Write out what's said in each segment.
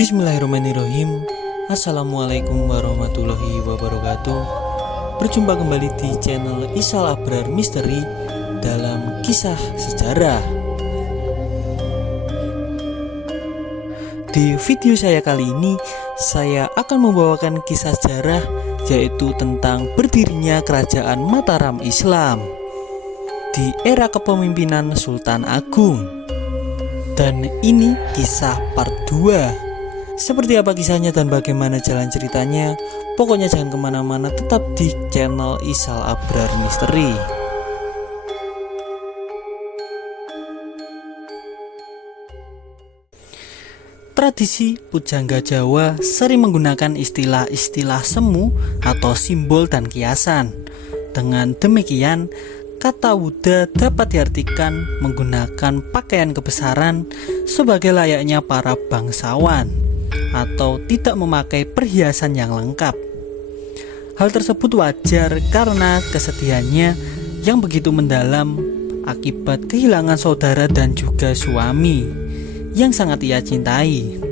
Bismillahirrahmanirrahim. Assalamualaikum warahmatullahi wabarakatuh. Berjumpa kembali di channel Isal Abrar Misteri dalam kisah sejarah. Di video saya kali ini, saya akan membawakan kisah sejarah, yaitu tentang berdirinya Kerajaan Mataram Islam di era kepemimpinan Sultan Agung. Dan ini kisah part 2. Seperti apa kisahnya dan bagaimana jalan ceritanya, pokoknya jangan kemana-mana, tetap di channel Isal Abrar Misteri. Tradisi pujangga Jawa sering menggunakan istilah-istilah semu atau simbol dan kiasan. Dengan demikian, kata Wudha dapat diartikan menggunakan pakaian kebesaran sebagai layaknya para bangsawan, atau tidak memakai perhiasan yang lengkap. Hal tersebut wajar karena kesedihannya yang begitu mendalam akibat kehilangan saudara dan juga suami yang sangat ia cintai,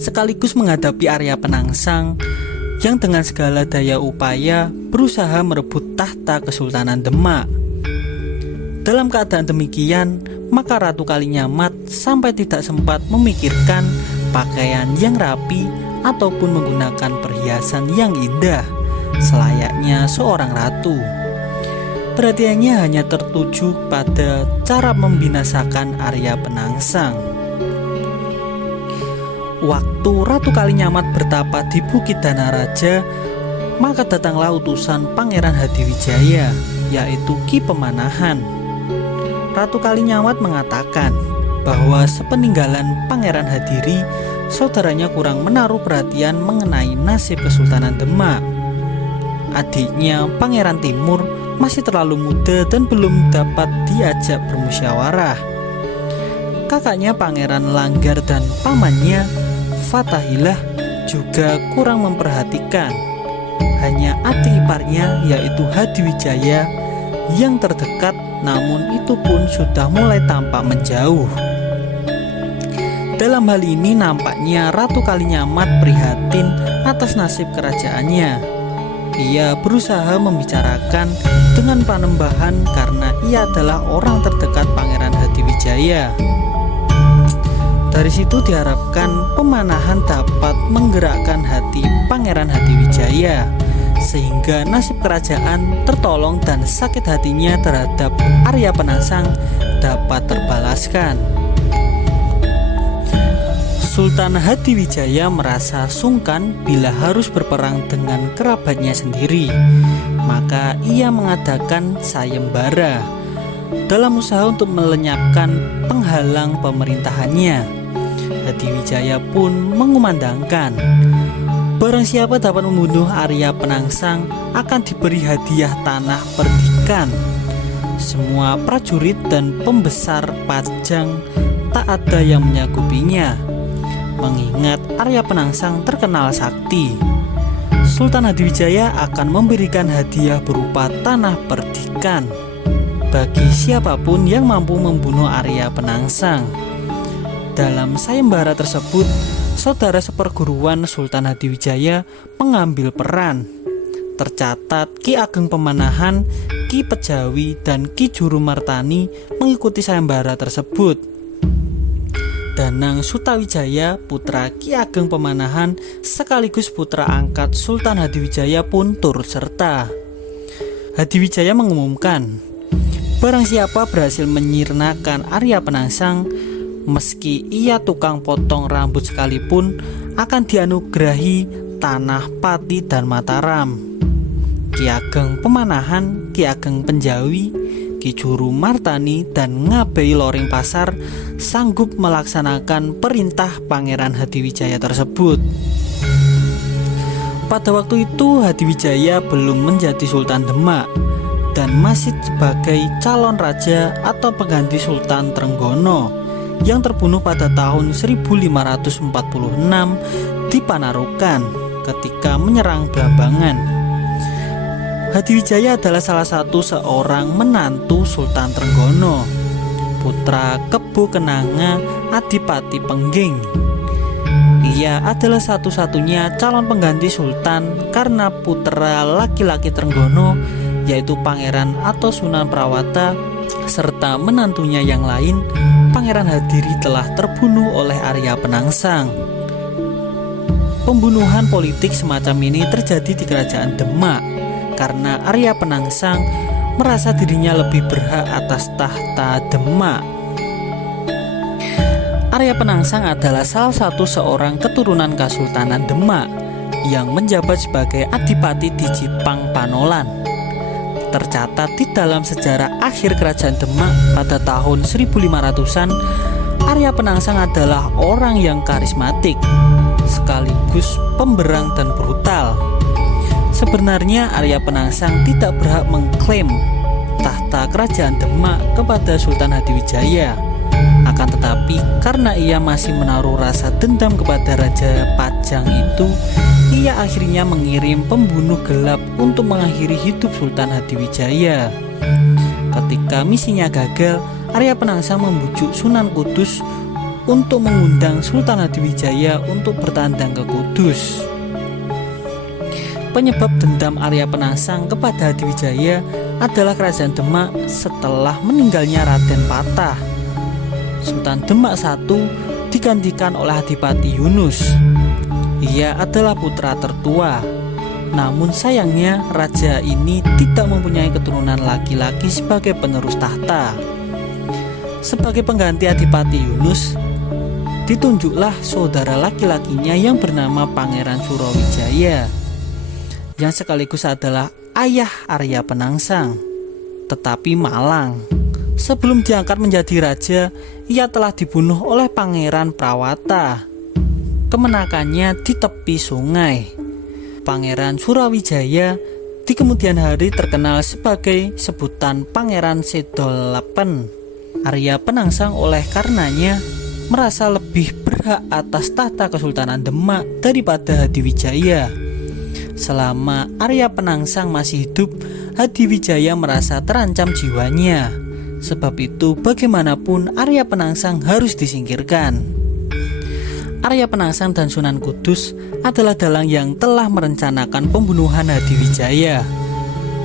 sekaligus menghadapi Arya Penangsang yang dengan segala daya upaya berusaha merebut tahta Kesultanan Demak. Dalam keadaan demikian, maka Ratu Kalinyamat sampai tidak sempat memikirkan pakaian yang rapi ataupun menggunakan perhiasan yang indah selayaknya seorang ratu. Perhatiannya hanya tertuju pada cara membinasakan Arya Penangsang. Waktu Ratu Kalinyamat bertapa di Bukit Danaraja, maka datanglah utusan Pangeran Hadiwijaya, yaitu Ki Pemanahan. Ratu Kalinyamat mengatakan bahwa sepeninggalan Pangeran Hadiri, saudaranya kurang menaruh perhatian mengenai nasib Kesultanan Demak. Adiknya Pangeran Timur masih terlalu muda dan belum dapat diajak bermusyawarah. Kakaknya Pangeran Langgar dan pamannya Fatahillah juga kurang memperhatikan. Hanya adik iparnya yaitu Hadiwijaya yang terdekat, namun itu pun sudah mulai tampak menjauh. Dalam hal ini nampaknya Ratu Kalinyamat prihatin atas nasib kerajaannya. Ia berusaha membicarakan dengan Panembahan karena ia adalah orang terdekat Pangeran Hadiwijaya. Dari situ diharapkan Pemanahan dapat menggerakkan hati Pangeran Hadiwijaya sehingga nasib kerajaan tertolong dan sakit hatinya terhadap Arya Penangsang dapat terbalaskan. Sultan Hadiwijaya merasa sungkan bila harus berperang dengan kerabatnya sendiri, maka ia mengadakan sayembara dalam usaha untuk melenyapkan penghalang pemerintahannya. Hadiwijaya pun mengumandangkan, barang siapa dapat membunuh Arya Penangsang akan diberi hadiah tanah perdikan. Semua prajurit dan pembesar Pajang tak ada yang menyakupinya, mengingat Arya Penangsang terkenal sakti. Sultan Hadiwijaya akan memberikan hadiah berupa tanah perdikan bagi siapapun yang mampu membunuh Arya Penangsang. Dalam sayembara tersebut, saudara seperguruan Sultan Hadiwijaya mengambil peran. Tercatat Ki Ageng Pemanahan, Ki Pejawi, dan Ki Jurumartani mengikuti sayembara tersebut. Danang Sutawijaya, putra Ki Ageng Pemanahan sekaligus putra angkat Sultan Hadiwijaya pun turut serta. Hadiwijaya mengumumkan, barang siapa berhasil menyirnakan Arya Penangsang, meski ia tukang potong rambut sekalipun, akan dianugerahi tanah Pati dan Mataram. Ki Ageng Pemanahan, Ki Ageng Penjawi, Ki Jurumartani, dan Ngabei Loring Pasar sanggup melaksanakan perintah Pangeran Hadiwijaya tersebut. Pada waktu itu Hadiwijaya belum menjadi Sultan Demak dan masih sebagai calon raja atau pengganti Sultan Trenggono yang terbunuh pada tahun 1546 di Panarukan ketika menyerang Blambangan. Hadiwijaya adalah salah satu seorang menantu Sultan Trenggono, putra Kebo Kenanga Adipati Pengging. Ia adalah satu-satunya calon pengganti sultan karena putra laki-laki Trenggono, yaitu Pangeran atau Sunan Prawata, serta menantunya yang lain, Pangeran Hadiri, telah terbunuh oleh Arya Penangsang. Pembunuhan politik semacam ini terjadi di Kerajaan Demak karena Arya Penangsang merasa dirinya lebih berhak atas tahta Demak. Arya Penangsang adalah salah satu seorang keturunan Kesultanan Demak yang menjabat sebagai Adipati di Jipang Panolan. Tercatat di dalam sejarah akhir Kerajaan Demak pada tahun 1500-an, Arya Penangsang adalah orang yang karismatik, sekaligus pemberang dan brutal. Sebenarnya Arya Penangsang tidak berhak mengklaim tahta Kerajaan Demak kepada Sultan Hadiwijaya. Akan tetapi karena ia masih menaruh rasa dendam kepada Raja Pajang itu, ia akhirnya mengirim pembunuh gelap untuk mengakhiri hidup Sultan Hadiwijaya. Ketika misinya gagal, Arya Penangsang membujuk Sunan Kudus untuk mengundang Sultan Hadiwijaya untuk bertandang ke Kudus. Penyebab dendam Arya Penangsang kepada Hadiwijaya adalah Kerajaan Demak setelah meninggalnya Raden Patah. Sultan Demak I digantikan oleh Adipati Yunus. Ia adalah putra tertua. Namun sayangnya raja ini tidak mempunyai keturunan laki-laki sebagai penerus tahta. Sebagai pengganti Adipati Yunus, ditunjuklah saudara laki-lakinya yang bernama Pangeran Surawijaya, yang sekaligus adalah ayah Arya Penangsang, tetapi malang. Sebelum diangkat menjadi raja, ia telah dibunuh oleh Pangeran Prawata. Kemenakannya di tepi sungai. Pangeran Surawijaya di kemudian hari terkenal sebagai sebutan Pangeran Sedolapen. Arya Penangsang oleh karenanya merasa lebih berhak atas tahta Kesultanan Demak daripada Hadiwijaya. Selama Arya Penangsang masih hidup, Hadiwijaya merasa terancam jiwanya. Sebab itu bagaimanapun Arya Penangsang harus disingkirkan. Arya Penangsang dan Sunan Kudus adalah dalang yang telah merencanakan pembunuhan Hadiwijaya.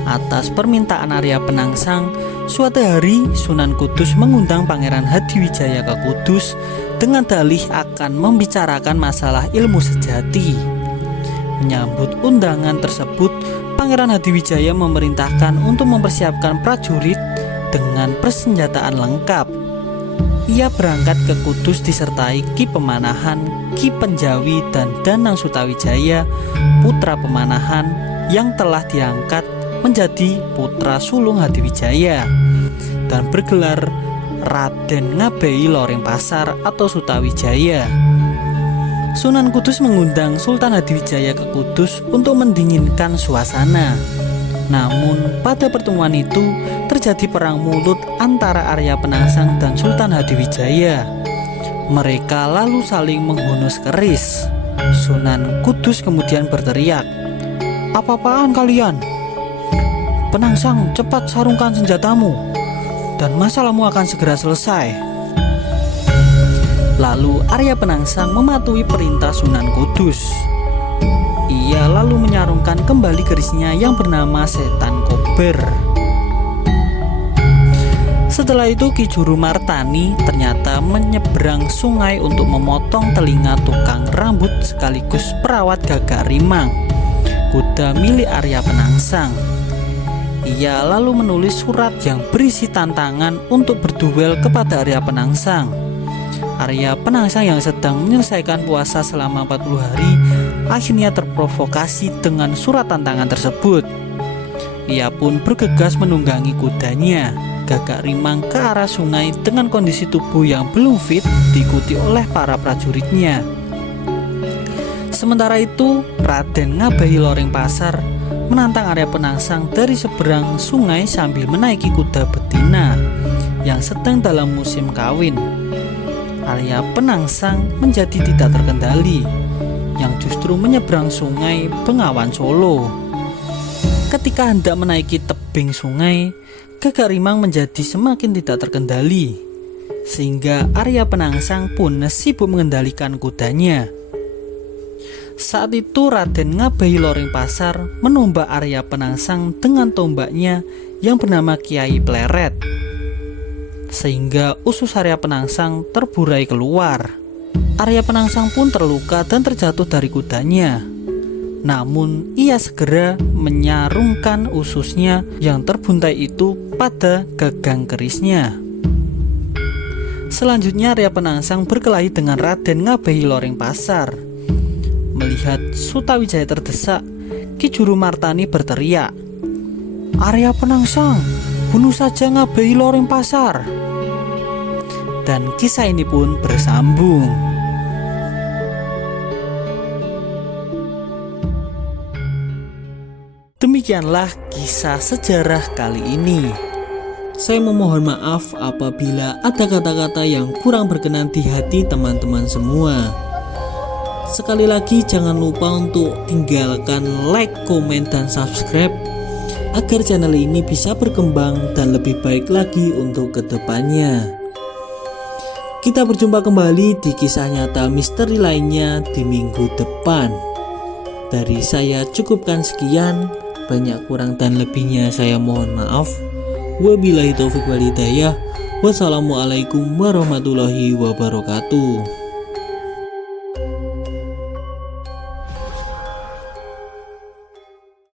Atas permintaan Arya Penangsang, suatu hari Sunan Kudus mengundang Pangeran Hadiwijaya ke Kudus dengan dalih akan membicarakan masalah ilmu sejati. Menyambut undangan tersebut, Pangeran Hadiwijaya memerintahkan untuk mempersiapkan prajurit dengan persenjataan lengkap. Ia berangkat ke Kudus disertai Ki Pemanahan, Ki Penjawi, dan Danang Sutawijaya, putra Pemanahan yang telah diangkat menjadi putra sulung Hadiwijaya dan bergelar Raden Ngabei Loreng Pasar atau Sutawijaya. Sunan Kudus mengundang Sultan Hadiwijaya ke Kudus untuk mendinginkan suasana. Namun pada pertemuan itu terjadi perang mulut antara Arya Penangsang dan Sultan Hadiwijaya. Mereka lalu saling menghunus keris. Sunan Kudus kemudian berteriak, "Apa-apaan kalian? Penangsang, cepat sarungkan senjatamu dan masalahmu akan segera selesai." Lalu Arya Penangsang mematuhi perintah Sunan Kudus. Ia lalu menyarungkan kembali kerisnya yang bernama Setan Kober. Setelah itu Ki Juru Martani ternyata menyeberang sungai untuk memotong telinga tukang rambut sekaligus perawat Gagak Rimang, kuda milik Arya Penangsang. Ia lalu menulis surat yang berisi tantangan untuk berduel kepada Arya Penangsang. Arya Penangsang yang sedang menyelesaikan puasa selama 40 hari akhirnya terprovokasi dengan surat tantangan tersebut. Ia pun bergegas menunggangi kudanya Gagak Rimang ke arah sungai dengan kondisi tubuh yang belum fit, diikuti oleh para prajuritnya. Sementara itu Raden Ngabei Loreng Pasar menantang Arya Penangsang dari seberang sungai sambil menaiki kuda betina yang sedang dalam musim kawin. Arya Penangsang menjadi tidak terkendali, yang justru menyeberang sungai Bengawan Solo. Ketika hendak menaiki tebing sungai, Gagak Rimang menjadi semakin tidak terkendali, sehingga Arya Penangsang pun sibuk mengendalikan kudanya. Saat itu Raden Ngabehi Loring Pasar menombak Arya Penangsang dengan tombaknya yang bernama Kiai Pleret, sehingga usus Arya Penangsang terburai keluar. Arya Penangsang pun terluka dan terjatuh dari kudanya. Namun ia segera menyarungkan ususnya yang terbuntai itu pada gagang kerisnya. Selanjutnya Arya Penangsang berkelahi dengan Raden Ngabehi Loring Pasar. Melihat Sutawijaya terdesak, Ki Juru Martani berteriak, "Arya Penangsang, bunuh saja Ngabehi Loring Pasar." Dan kisah ini pun bersambung. Demikianlah kisah sejarah kali ini. Saya memohon maaf apabila ada kata-kata yang kurang berkenan di hati teman-teman semua. Sekali lagi jangan lupa untuk tinggalkan like, komen, dan subscribe agar channel ini bisa berkembang dan lebih baik lagi untuk kedepannya. Kita berjumpa kembali di kisah nyata misteri lainnya di minggu depan. Dari saya cukupkan sekian, banyak kurang dan lebihnya saya mohon maaf. Wabillahi taufiq wal hidayah. Wassalamualaikum warahmatullahi wabarakatuh.